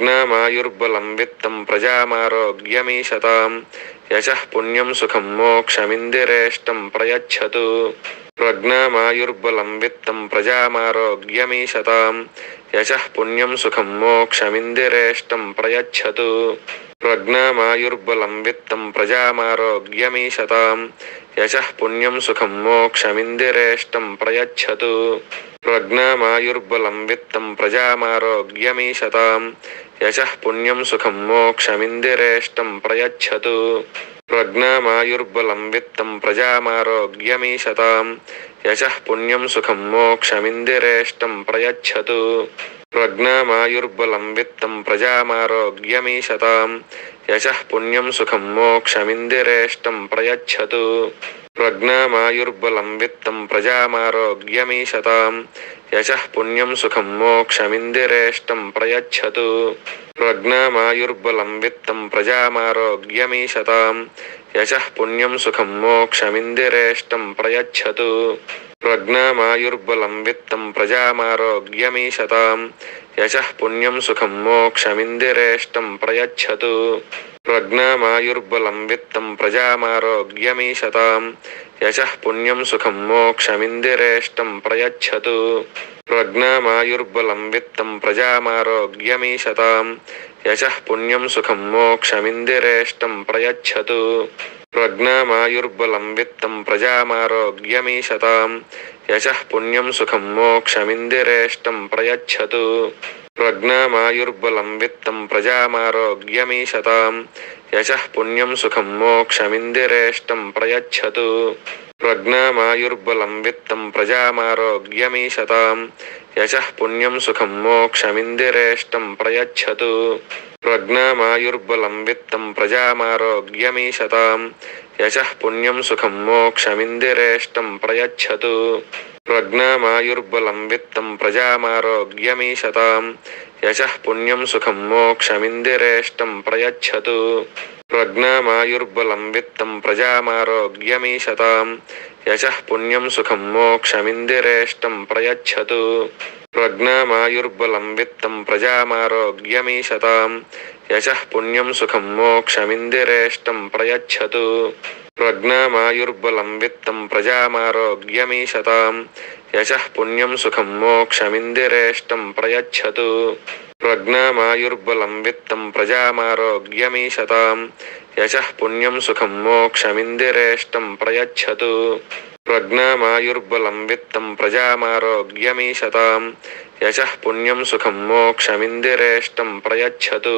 ప్రజ్ఞామాయుర్బలం విత్తం ప్రజామారోగ్యమీశతాం యశః పుణ్యం సుఖం మోక్షమిందిరేష్టం ప్రయచ్చతు ప్రజ్ఞామాయుర్బలం విత్తం ప్రజామారోగ్యమీశతాం యశః పుణ్యం సుఖం మోక్షమిందిరేష్టం ప్రయచ్చతు ప్రజ్ఞామాయుర్బలం విత్తం ప్రజామారోగ్యమీశతాం యశః పుణ్యం సుఖం మోక్షమిందిరేష్టం ప్రయచ్చతు ప్రజ్ఞామాయుర్బలం విత్తం ప్రజామారోగ్యమీశతాం యశ పుణ్యం సుఖం మోక్షమిందిరేష్టం ప్రయచ్చతు. ప్రజ్ఞామాయుర్బలం విత్తం ప్రజామారోగ్యమీశతాం. యశ పుణ్యం సుఖం మోక్షమిందిరేష్టం ప్రయచ్చతు. ప్రజ్ఞామాయుర్బలం విత్తం ప్రజామారోగ్యమీశతాం. యశ పుణ్యం సుఖం మోక్షమిందిరేష్టం ప్రయచ్చతు. ప్రజ్ఞామాయుర్బలం విత్తం ప్రజామారోగ్యమీశతాం. యశ పుణ్యం సుఖం మోక్షమిందిరేష్టం ప్రయచ్చతు. ప్రజ్ఞామాయుర్బలం విత్తం ప్రజామారోగ్యమీశతాం. యశ పుణ్యం సుఖం మోక్షమిందిరేష్టం ప్రయచ్చతు. ప్రజ్ఞామాయుర్బలం విత్తం ప్రజామారోగ్యమీశతాం. యశ పుణ్యం సుఖం మోక్షమిందిరేష్టం ప్రయచ్చతు. ప్రజ్ఞామాయుర్బలం విత్తం ప్రజామారోగ్యమీశతాం. యశ పుణ్యం సుఖం మోక్షమిందిరేష్టం ప్రయచ్చతు ప్రజ్ఞామాయుర్బలం విత్తం ప్రజామారోగ్యమీశతాం యశ పుణ్యం సుఖం మోక్షమిందిరేష్టం ప్రయచ్చతు ప్రజ్ఞామాయుర్బలం విత్తం ప్రజామారోగ్యమీశతాం యశ పుణ్యం సుఖం మోక్షమిందిరేష్టం ప్రయచ్చతు ప్రజ్ఞామాయుర్బలం విత్తం ప్రజామారోగ్యమీశతాం యశ పుణ్యం సుఖం మోక్షమిందిరేష్టం ప్రయచ్చతు. ప్రజ్ఞామాయుర్బలం విత్తం ప్రజామారోగ్యమీశతాం. యశ పుణ్యం సుఖం మోక్షమిందిరేష్టం ప్రయచ్చతు. ప్రజ్ఞామాయుర్బలం విత్తం ప్రజామారోగ్యమీషతాం యశః పుణ్యం సుఖం మోక్షమిందిరేష్టం ప్రయచ్చతు ప్రజ్ఞామాయుర్బలం విత్తం ప్రజామారోగ్యమీషతాం యశః పుణ్యం సుఖం మోక్షమిందిరేష్టం ప్రయచ్చతు ప్రజ్ఞామాయుర్బలం విత్తం ప్రజామారోగ్యమీషతాం యశః పుణ్యం సుఖం మోక్షమిందిరేష్టం ప్రయచ్చతు ప్రజ్ఞామాయుర్బలం విత్తం ప్రజామారోగ్యమీశతాం. యశః పుణ్యం సుఖం మోక్షమిందిరేష్టం ప్రయచ్చతు. ప్రజ్ఞామాయుర్బలం విత్తం ప్రజామారోగ్యమీశతాం. యశః పుణ్యం సుఖం మోక్షమిందిరేష్టం ప్రయచ్చతు. ప్రజ్ఞామాయుర్బలం విత్తం ప్రజామారోగ్యమీశతాం. యశః పుణ్యం సుఖం మోక్షమిందిరేష్టం ప్రయచ్చతు. ప్రజ్ఞామాయుర్బలం విత్తం ప్రజామారోగ్యమీశతాం యశః పుణ్యం సుఖం మోక్షమిందిరేష్టం ప్రయచ్చతు.